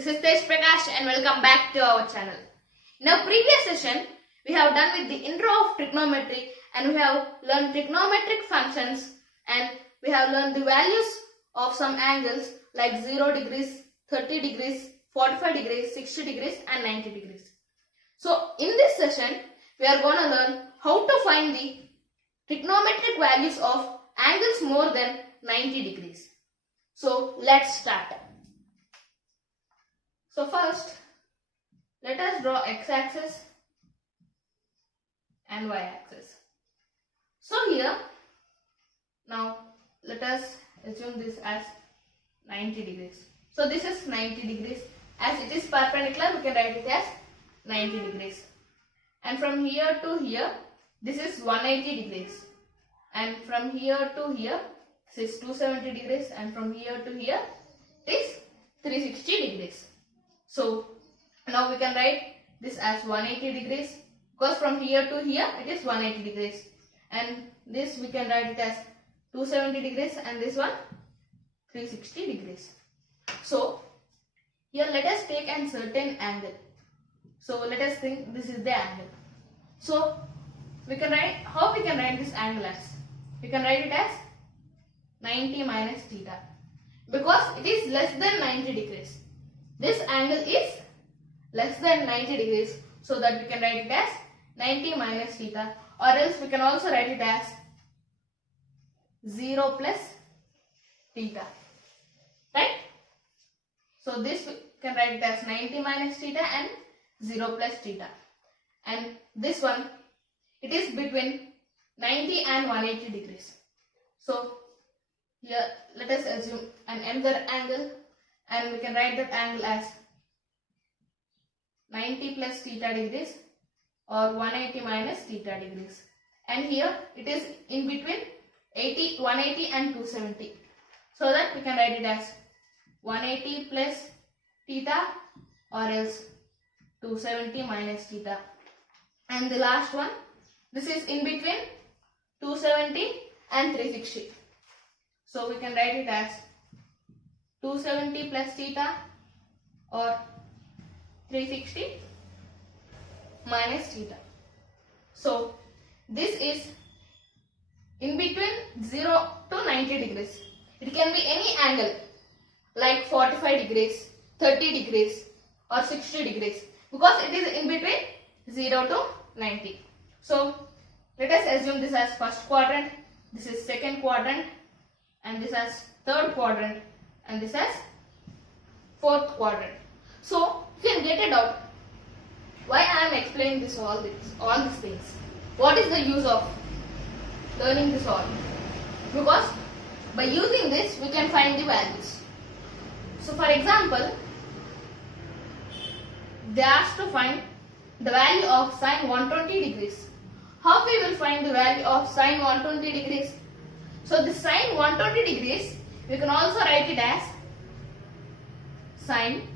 This is Tej Prakash and welcome back to our channel. In our previous session, we have done with the intro of trigonometry and we have learned trigonometric functions and we have learned the values of some angles like 0 degrees, 30 degrees, 45 degrees, 60 degrees and 90 degrees. So in this session, we are going to learn how to find the trigonometric values of angles more than 90 degrees. So let's start. So first, let us draw x-axis and y-axis. So here, now let us assume this as 90 degrees. So this is 90 degrees. As it is perpendicular, we can write it as 90 degrees. And from here to here, this is 180 degrees. And from here to here, this is 270 degrees. And from here to here, it is 360 degrees. So now we can write this as 180 degrees because from here to here it is 180 degrees and this we can write it as 270 degrees and this one 360 degrees. So here let us take a certain angle. So let us think this is the angle. So we can write, how we can write this angle as? We can write it as 90 minus theta because it is less than 90 degrees. This angle is less than 90 degrees, so that we can write it as 90 minus theta, or else we can also write it as 0 plus theta, right? So this we can write it as 90 minus theta and 0 plus theta, and this one it is between 90 and 180 degrees. So here let us assume another angle and we can write that angle as 90 plus theta degrees or 180 minus theta degrees, and here it is in between 180 and 270, so that we can write it as 180 plus theta or else 270 minus theta, and the last one, this is in between 270 and 360, so we can write it as 270 plus theta or 360 minus theta. So this is in between 0 to 90 degrees. It can be any angle like 45 degrees, 30 degrees or 60 degrees because it is in between 0 to 90. So let us assume this as first quadrant, this is second quadrant, and this as third quadrant, and this as fourth quadrant. So you can get it out why I am explaining this all these things. What is the use of learning this all? Because by using this we can find the values. So for example, they asked to find the value of sine 120 degrees. How we will find the value of sine 120 degrees? So the sine 120 degrees we can also write it as sine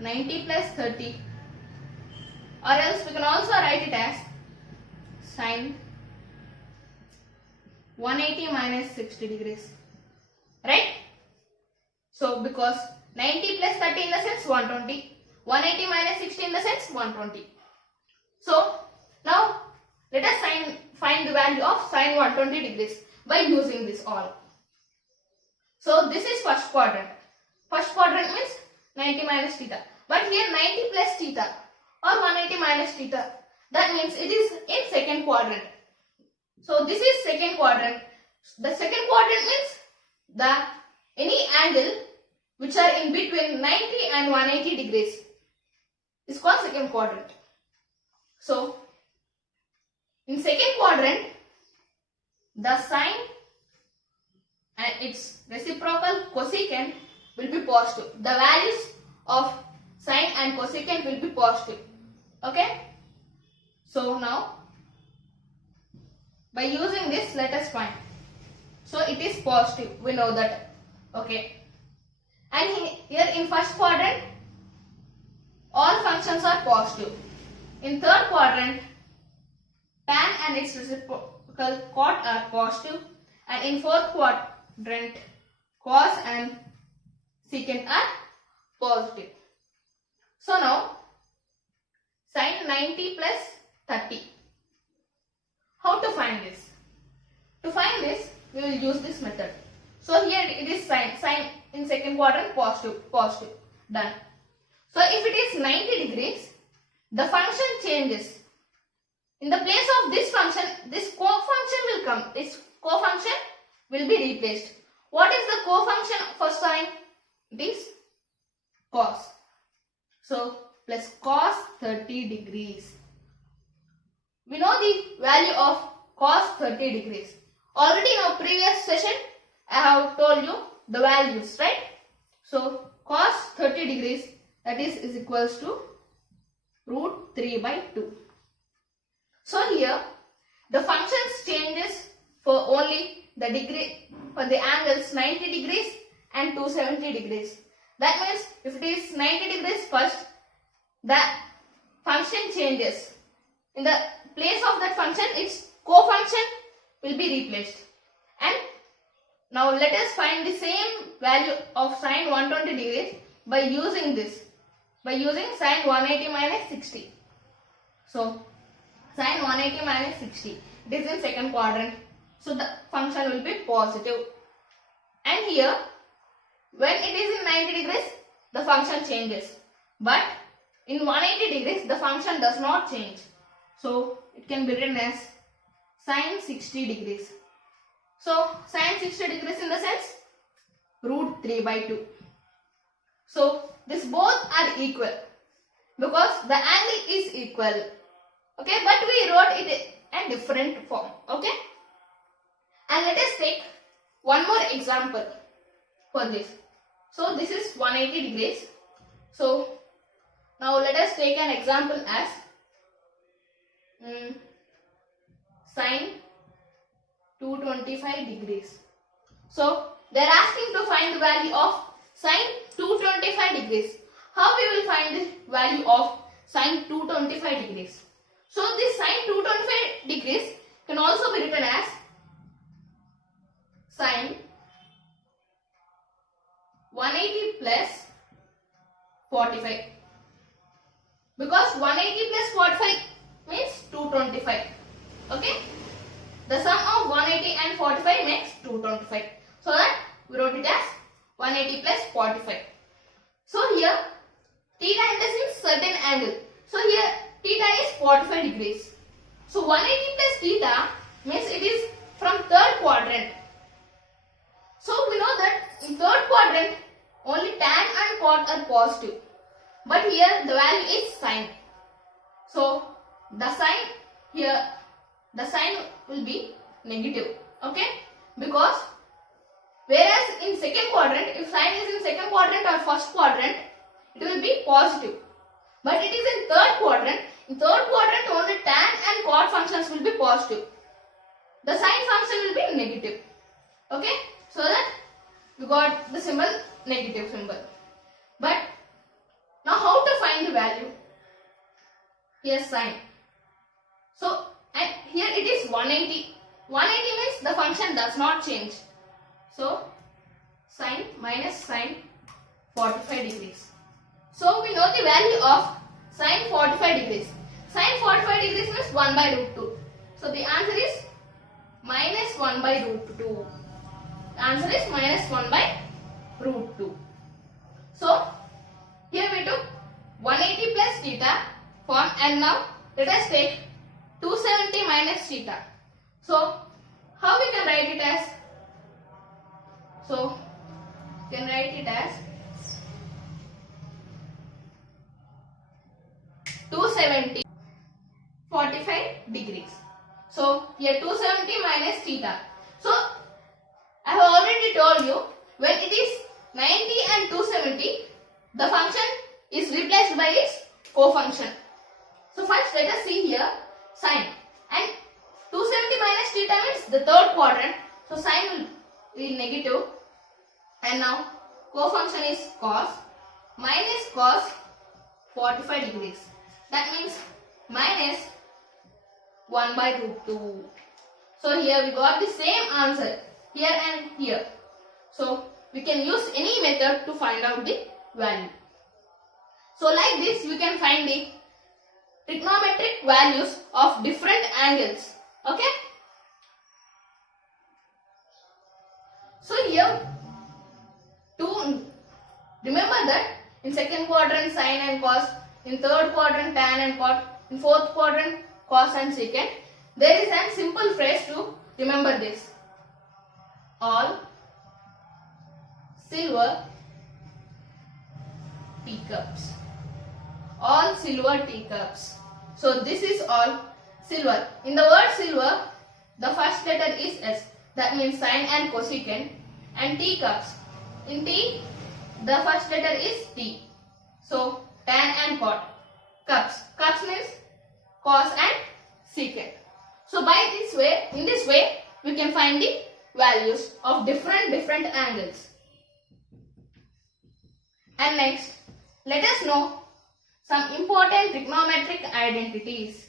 90 plus 30, or else we can also write it as sine 180 minus 60 degrees, right? So because 90 plus 30 in the sense 120, 180 minus 60 in the sense 120. So now let us find the value of sine 120 degrees by using this all. So this is first quadrant. First quadrant means 90 minus theta. But here 90 plus theta or 180 minus theta. That means it is in second quadrant. So this is second quadrant. The second quadrant means any angle which are in between 90 and 180 degrees is called second quadrant. So in second quadrant, the sine and its reciprocal cosecant will be positive. The values of sine and cosecant will be positive. Okay. So now by using this let us find. So it is positive. We know that. Okay. And here in first quadrant all functions are positive. In third quadrant tan and its reciprocal cot are positive, and in fourth quadrant cos and secant are positive. So now sin 90 plus 30. How to find this? To find this, we will use this method. So here it is sin in second quadrant positive, done. So if it is 90 degrees, the function changes. In the place of this function, this co-function will come. This co-function will be replaced. What is the co-function for sine? It is cos. So plus cos 30 degrees. We know the value of cos 30 degrees. Already in our previous session, I have told you the values, right? So cos 30 degrees, that is equals to root 3 by 2. So here the functions changes for only the degree for the angles 90 degrees and 270 degrees. That means if it is 90 degrees first, the function changes. In the place of that function, its co-function will be replaced. And now let us find the same value of sine 120 degrees by using this. By using sine 180 minus 60. So sine 180 minus 60. It is in second quadrant. So the function will be positive. And here, when it is in 90 degrees, the function changes. But in 180 degrees, the function does not change. So it can be written as sine 60 degrees. So sine 60 degrees in the sense root 3 by 2. So this both are equal because the angle is equal. Okay, but we wrote it in different form. Okay, and let us take one more example for this. So this is 180 degrees. So now let us take an example as sine 225 degrees. So they are asking to find the value of sine 225 degrees. How we will find the value of sine 225 degrees? So this sine 225 degrees can also be written as sine 180 plus 45. Because 180 plus 45 means 225. Okay. The sum of 180 and 45 makes 225. So that we wrote it as 180 plus 45. So here theta indicates certain angle. So here theta is 45 degrees. So 180 plus theta means it is from third quadrant. So we know that in third quadrant only tan and cot are positive. But here the value is sine. So the sign here, the sign will be negative. Okay? Because whereas in second quadrant, if sign is in second quadrant or first quadrant, it will be positive. But it is in third quadrant. In third quadrant only tan and cot functions will be positive. The sine function will be negative. Okay? So that we got the symbol negative symbol. But now how to find the value? Here sine. So and here it is 180. 180 means the function does not change. So sine minus sine 45 degrees. So we know the value of sine 45 degrees. Sine 45 degrees means 1 by root 2. So the answer is minus 1 by root 2. The answer is minus 1 by root 2. So here we took 180 plus theta form, and now let us take 270 minus theta. So how we can write it as? So we can write it as 270 45 degrees. So here 270 minus theta. So I have already told you when it is 90 and 270, the function is replaced by its co-function. So first let us see here sine, and 270 minus theta means the third quadrant. So sine will be negative, and now co-function is cos minus cos 45 degrees. That means minus 1 by root 2. So here we got the same answer here and here. So we can use any method to find out the value. So like this we can find the trigonometric values of different angles. Okay. So here to remember that in second quadrant sine and cos, in third quadrant tan and cot, in fourth quadrant cos and secant, there is a simple phrase to remember this. All silver teacups. All silver teacups. So this is all silver. In the word silver, the first letter is S. That means sine and cosecant. And teacups. In T, the first letter is T. So tan and cot. Cups. Cups means cos and secant. So by this way, in this way, we can find the values of different angles. And next, let us know some important trigonometric identities.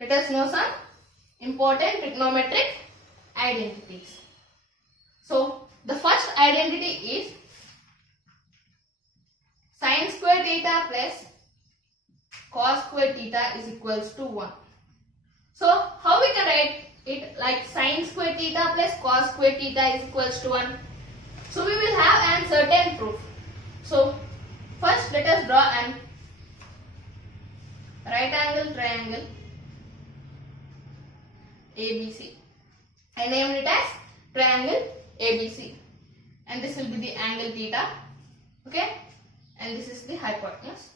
Let us know some important trigonometric identities. So, the first identity is sin square theta plus cos square theta is equals to 1. So, how we can write it like sin square theta plus cos square theta is equals to 1? So, we will have a certain proof. So, first let us draw an right angle triangle ABC. I named it as triangle ABC. And this will be the angle theta. Okay? And this is the hypotenuse.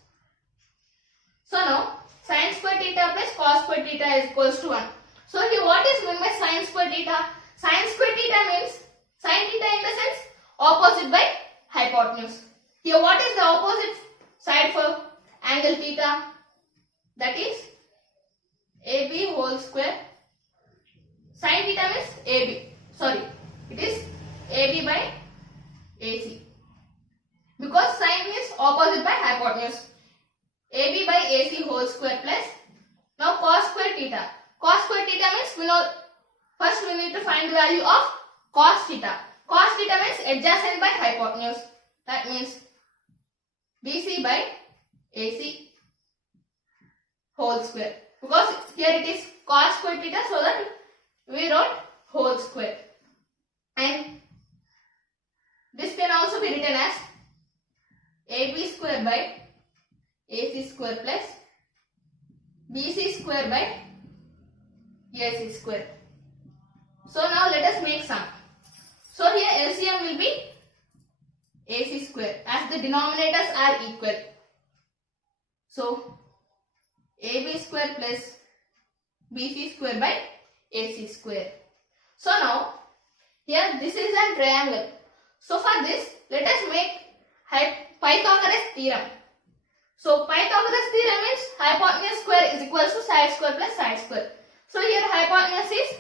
So now, sin square theta plus cos square theta is equals to 1. So here what is meant by sin square theta? Sin square theta means sin theta in the sense opposite by hypotenuse. Here what is the opposite side for angle theta? That is AB whole square. Sin theta means AB. Sorry, it is AB by AC. Because sin is opposite by hypotenuse. AB by AC whole square plus. Now cos square theta. Cos square theta means we know first we need to find the value of cos theta. Cos theta means adjacent by hypotenuse. That means BC by AC whole square. Because here it is cos square theta, so that we wrote whole square. And this can also be written as AB square by AC square plus BC square by AC square. So now let us make sum. So here LCM will be AC square as the denominators are equal. So AB square plus BC square by AC square. So now here this is a triangle. So for this let us make Pythagoras theorem. So Pythagoras theorem means hypotenuse square is equals to side square plus side square. So here hypotenuse is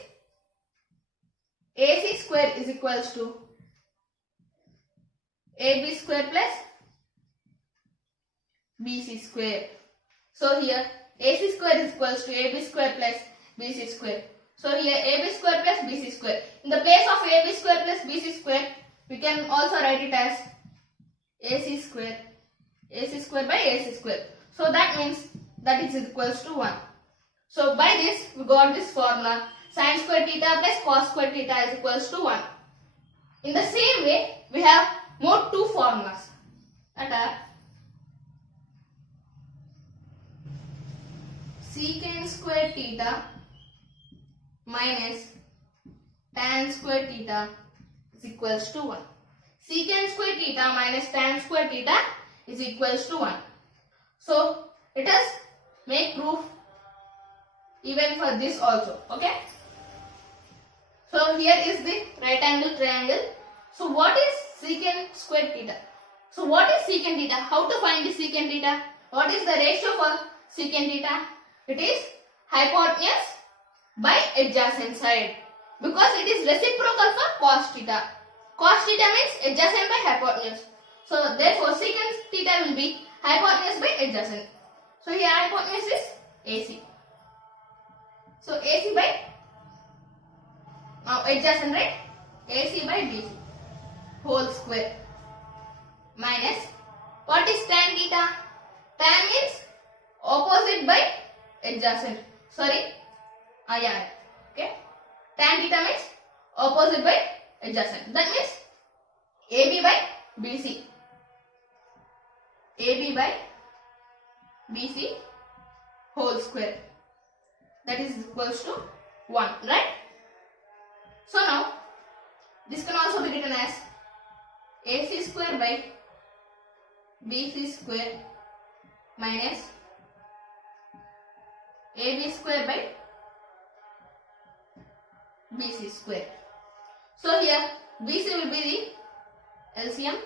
AC square is equals to AB square plus BC square. So here AC square is equals to AB square plus BC square. So here AB square plus BC square. In the place of AB square plus BC square, we can also write it as AC square by AC square. So that means that is equals to 1. So by this we got this formula, sin square theta plus cos square theta is equals to 1. In the same way we have more two formulas that are secant square theta minus tan square theta is equals to 1. Secant square theta minus tan square theta is equals to 1. So let us make proof even for this also. Okay. So here is the right angle triangle. So what is secant square theta? So what is secant theta? How to find the secant theta? What is the ratio for secant theta? It is hypotenuse by adjacent side. Because it is reciprocal for cos theta. Cos theta means adjacent by hypotenuse. So therefore secant theta will be hypotenuse by adjacent. So here hypotenuse is AC. So AC by now adjacent, right? AC by BC whole square minus what is tan theta? Tan means opposite by adjacent. Sorry. Yeah. Okay. Tan theta means opposite by adjacent. That means AB by BC. AB by BC whole square. That is equals to 1. Right? So now this can also be written as AC square by BC square minus AB square by BC square. So here BC will be the LCM,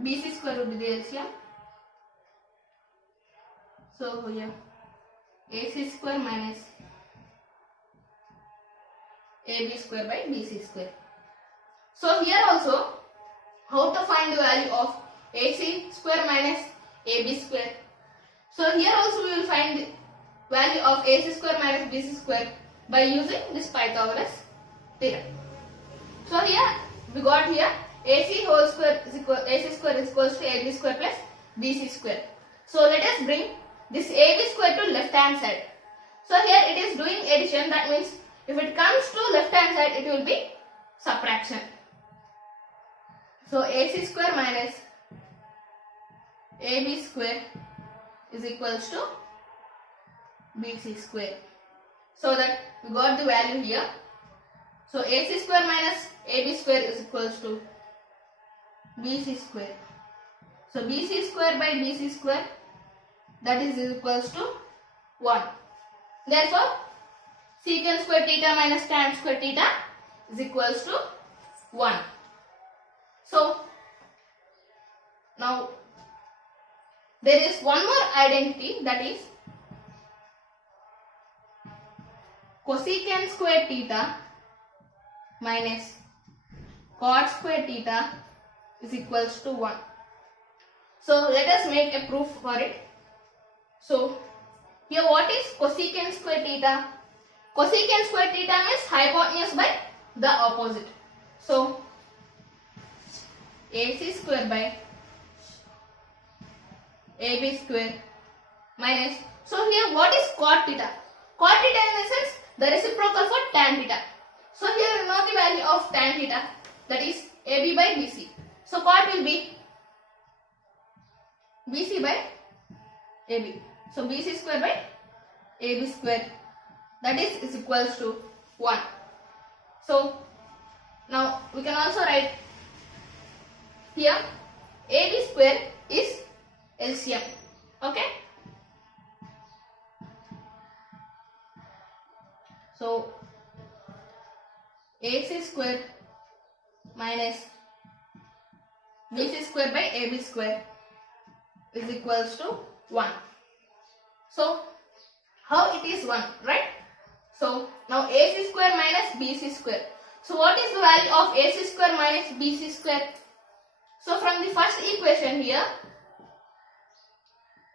BC square will be the LCM. So here AC square minus AB square by BC square. So here also, how to find the value of AC square minus AB square. So here also we will find the value of AC square minus BC square by using this Pythagoras theorem. So here we got here AC whole square is equal, AC square is equals to AB square plus BC square. So let us bring this AB square to left hand side. So here it is doing addition. That means if it comes to left hand side, it will be subtraction. So AC square minus AB square is equals to BC square. So that we got the value here. So AC square minus AB square is equals to BC square. So BC square by BC square, that is equals to 1. Therefore, secant square theta minus tan square theta is equals to 1. So now there is one more identity, that is cosecant square theta minus cot square theta is equals to 1. So let us make a proof for it. So here what is cosecant square theta? Cosecant square theta means hypotenuse by the opposite. So AC square by AB square minus, so here what is cot theta? Cot theta in the sense the reciprocal for tan theta. So here we know the value of tan theta, that is AB by BC. So cot will be BC by AB. So BC square by AB square, that is equals to 1. So now we can also write here AB square is LCM. Okay. So AC square minus BC square by AB square is equals to 1. So how it is 1, right? So now AC square minus BC square. So what is the value of AC square minus BC square? So from the first equation here,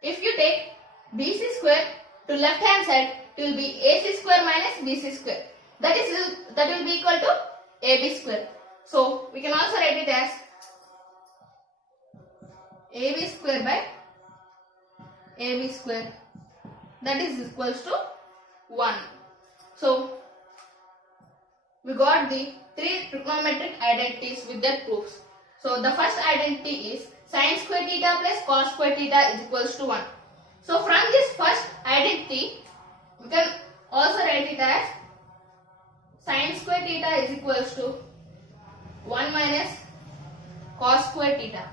if you take BC square to left hand side, it will be AC square minus BC square. That will be equal to AB square. So we can also write it as AB square by AB square, that is equals to 1. So we got the 3 trigonometric identities with their proofs. So the first identity is sin square theta plus cos square theta is equals to 1. So from this first identity, we can also write it as sin square theta is equals to 1 minus cos square theta.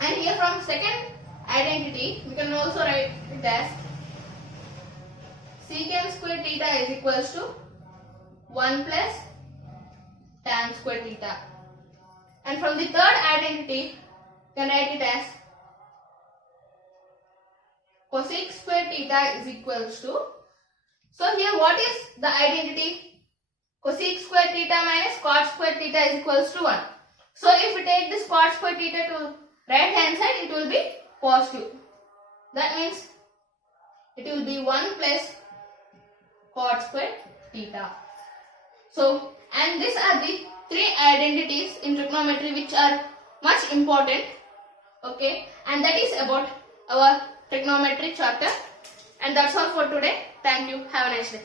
And here from second identity, we can also write it as secant square theta is equals to 1 plus tan square theta. And from the third identity, you can write it as cosec square theta is equals to, so here what is the identity? Cosec square theta minus cot square theta is equals to 1. So if we take this cot square theta to right hand side, it will be positive. That means it will be 1 plus cot square theta. So, and these are the 3 identities in trigonometry which are much important. Okay, and that is about our trigonometry chapter. And that's all for today. Thank you. Have a nice day.